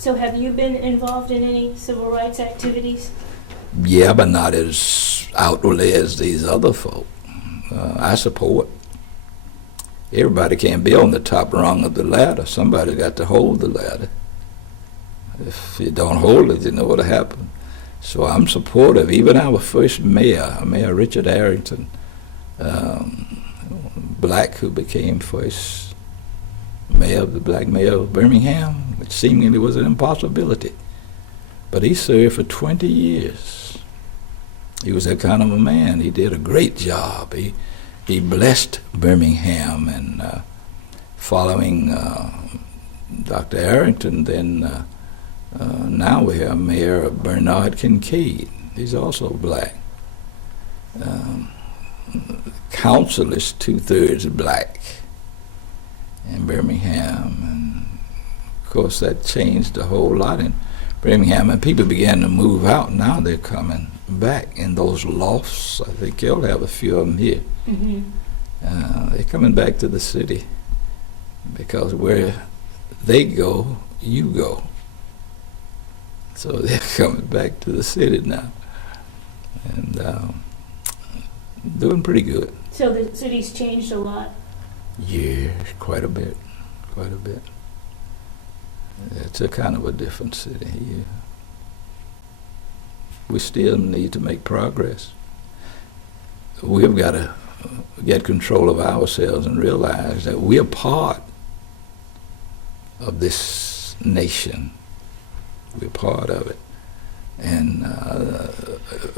So have you been involved in any civil rights activities? Yeah, but not as outwardly as these other folk. I support. Everybody can't be on the top rung of the ladder. Somebody got to hold the ladder. If you don't hold it, you know what'll happen. So I'm supportive. Even our first mayor, Mayor Richard Arrington, black, who became first mayor, the black mayor of Birmingham, which seemingly was an impossibility. But he served for 20 years. He was that kind of a man. He did a great job. He blessed Birmingham, and following Dr. Arrington, then now we have Mayor Bernard Kincaid. He's also black. Council is 2/3 black in Birmingham, and of course that changed a whole lot in Birmingham, and people began to move out. Now they're coming back in those lofts. I think you'll have a few of them here. Mm-hmm. They're coming back to the city because where they go, you go. So they're coming back to the city now, and doing pretty good. So the city's changed a lot? Yeah, quite a bit, quite a bit. It's a kind of a different city here. We still need to make progress. We've got to get control of ourselves and realize that we are part of this nation. We're part of it. And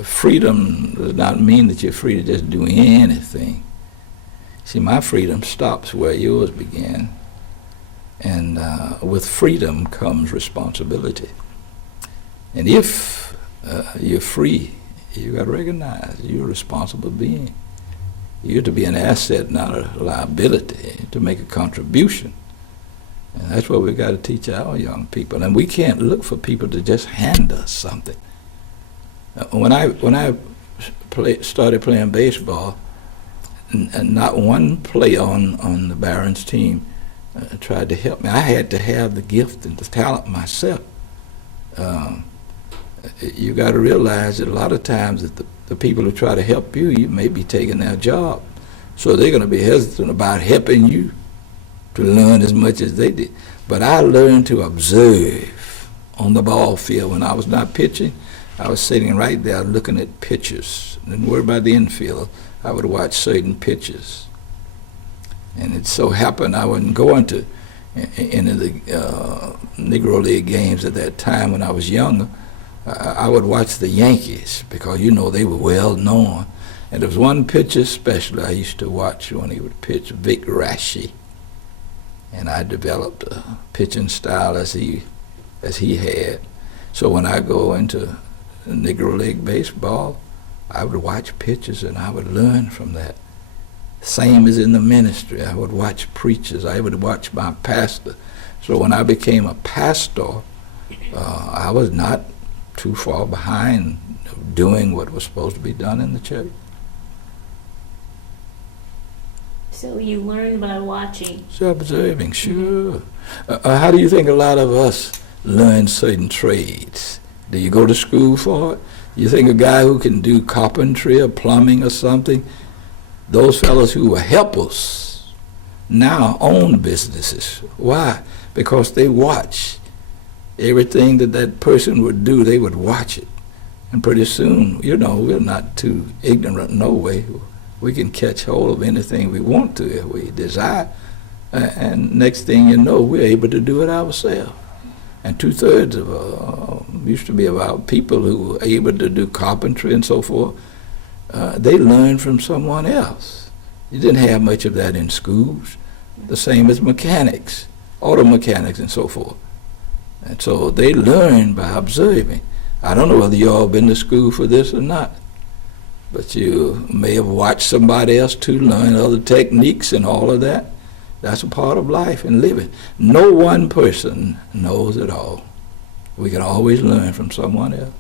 freedom does not mean that you're free to just do anything. See, my freedom stops where yours began. And with freedom comes responsibility. And if you're free, you got to recognize you're a responsible being. You're to be an asset, not a liability, to make a contribution. And that's what we've got to teach our young people. And we can't look for people to just hand us something. When I started playing baseball, and not one player on the Barons team tried to help me. I had to have the gift and the talent myself. You got to realize that a lot of times that the people who try to help you, you may be taking their job. So they're going to be hesitant about helping you to learn as much as they did. But I learned to observe on the ball field. When I was not pitching, I was sitting right there looking at pitches. Didn't worry about the infield. I would watch certain pitches. And it so happened I wasn't going to any of the Negro League games at that time when I was younger. I would watch the Yankees because, you know, they were well known. And there was one pitcher especially I used to watch when he would pitch, Vic Raschi. And I developed a pitching style as he had. So when I go into Negro League baseball, I would watch pitchers and I would learn from that. Same as in the ministry. I would watch preachers. I would watch my pastor. So when I became a pastor, I was not too far behind doing what was supposed to be done in the church. So you learn by watching. So observing, sure. How do you think a lot of us learn certain trades? Do you go to school for it? You think a guy who can do carpentry or plumbing or something, those fellows who were helpers now own businesses. Why? Because they watch. Everything that person would do, they would watch it. And pretty soon, you know, we're not too ignorant, no way. We can catch hold of anything we want to if we desire. And next thing you know, we're able to do it ourselves. And 2/3 of used to be about people who were able to do carpentry and so forth. They learned from someone else. You didn't have much of that in schools. The same as mechanics, auto mechanics and so forth. And so they learn by observing. I don't know whether you all been to school for this or not, but you may have watched somebody else to learn other techniques and all of that. That's a part of life and living. No one person knows it all. We can always learn from someone else.